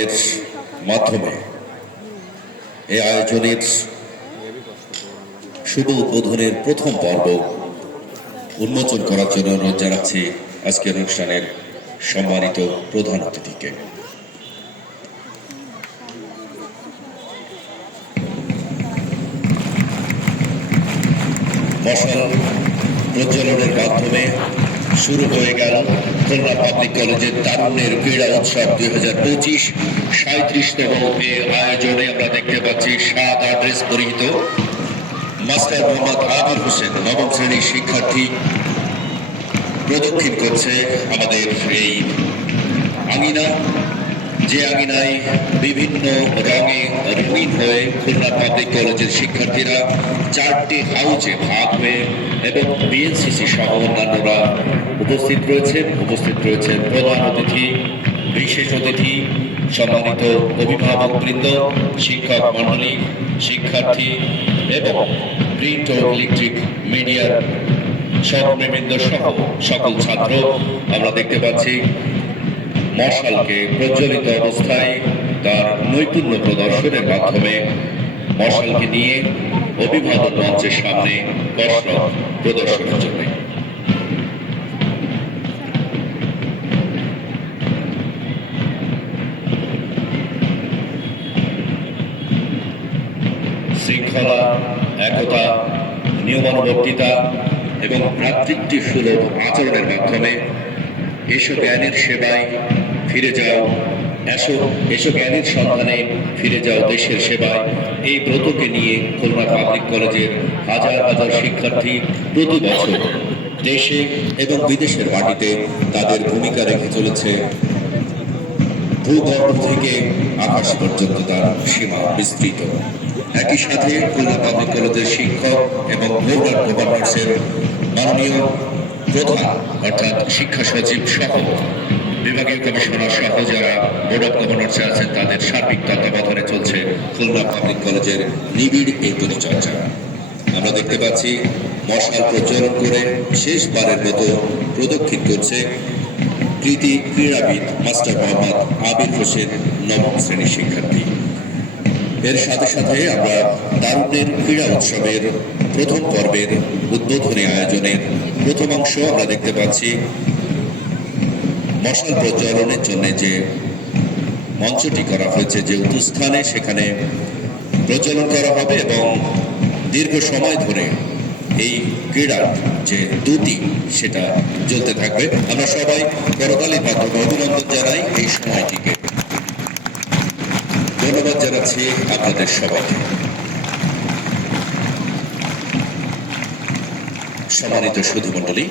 প্রজ্বলনের মাধ্যমে এই আয়োজনের শুভ উদ্বোধনের প্রথম পর্ব উন্মোচন করার জন্য অনুরোধ জানাচ্ছি আজকের অনুষ্ঠানের সম্মানিত প্রধান অতিথিকে। প্রজ্বলনের মাধ্যমে শুরু হয়ে গেল খুলনা পাবলিক কলেজের তারুণ্যের ক্রীড়া উৎসব দুই হাজার পঁচিশ। সাঁত্রিশতম এর আয়োজনে আমরা দেখতে পাচ্ছি সাত আড্রেস ড্রেস পরিহিত। মাস্টার মোহাম্মদ আবির হোসেন, নবম শ্রেণির শিক্ষার্থী, প্রদক্ষিণ করছে আমাদের এই আঙিনা। যে আঙিনায় বিভিন্ন রঙে রঙিন হয়ে খুলনা পাবলিক কলেজের শিক্ষার্থীরা চারটি হাউজে ভাগ হয়ে এবং বিএনসিসি সহ অন্যান্যরা উপস্থিত রয়েছেন। উপস্থিত রয়েছেন প্রধান অতিথি, বিশেষ অতিথি, সম্মানিত অভিভাবকবৃন্দ শিক্ষক মণ্ডলী, শিক্ষার্থী এবং প্রিন্ট ও ইলেকট্রিক মিডিয়ার সহকর্মীবৃন্দ সহ সকল ছাত্র আমরা দেখতে পাচ্ছি। মশালকে প্রজ্বলিত অবস্থায় তার নৈপুণ্য প্রদর্শনের মাধ্যমে মশালকে নিয়ে অভিবাদন মঞ্চের সামনে কসরত প্রদর্শনের জন্য শৃঙ্খলা, একতা, নিয়মানুবর্তিতা এবং ভ্রাতৃত্ব সুলভ আচরণের মাধ্যমে এসব জ্ঞানের সেবায় ফিরে যাও। এসো এসো জ্ঞানের সন্ধানে ফিরে যাও দেশের সেবায়। এই ব্রতকে নিয়ে খুলনা পাবলিক কলেজের হাজার হাজার শিক্ষার্থী প্রতি বছর দেশে এবং বিদেশের মাটিতে তাদের ভূমিকা রেখে চলেছে ভূগর্ভ থেকে আকাশ পর্যন্ত তার সীমা বিস্তৃত। একই সাথে খুলনা পাবলিক কলেজের শিক্ষক এবং বোর্ড অফ গভর্নর্সের মাননীয় প্রধান, অর্থাৎ শিক্ষা সচিব সহ বিভাগীয় কমিশনার সহ যারা বোর্ড অফ গভর্নর্সে আছেন, তাদের সার্বিক তত্ত্বাবধানে চলছে খুলনা পাবলিক কলেজের নিবিড় এই পরিচর্যা। আমরা দেখতে পাচ্ছি, মশাল প্রজ্বলন করে শেষবারের মতো প্রদক্ষিণ করছে কৃতি ক্রীড়াবিদ মাস্টার মোহাম্মদ আবির হোসেন, নবম শ্রেণির শিক্ষার্থী। এর সাথে সাথে আমরা তারুণ্যের ক্রীড়া উৎসবের প্রথম পর্বের উদ্বোধনী আয়োজনের প্রথমাংশ আমরা দেখতে পাচ্ছি মশাল প্রজ্বলনের জন্য যে মঞ্চটি করা হয়েছে, যে উত্থানে সেখানে প্রচলন করা হবে এবং দীর্ঘ সময় ধরে এই ক্রীড়ার যে দুটি, সেটা চলতে থাকবে। আমরা সবাই করতালির মাধ্যমে অভিনন্দন জানাই এই সময়টিকে। ধন্যবাদ জানাচ্ছি আপনাদের সবাইকে। সম্মানিত সুধী মণ্ডলী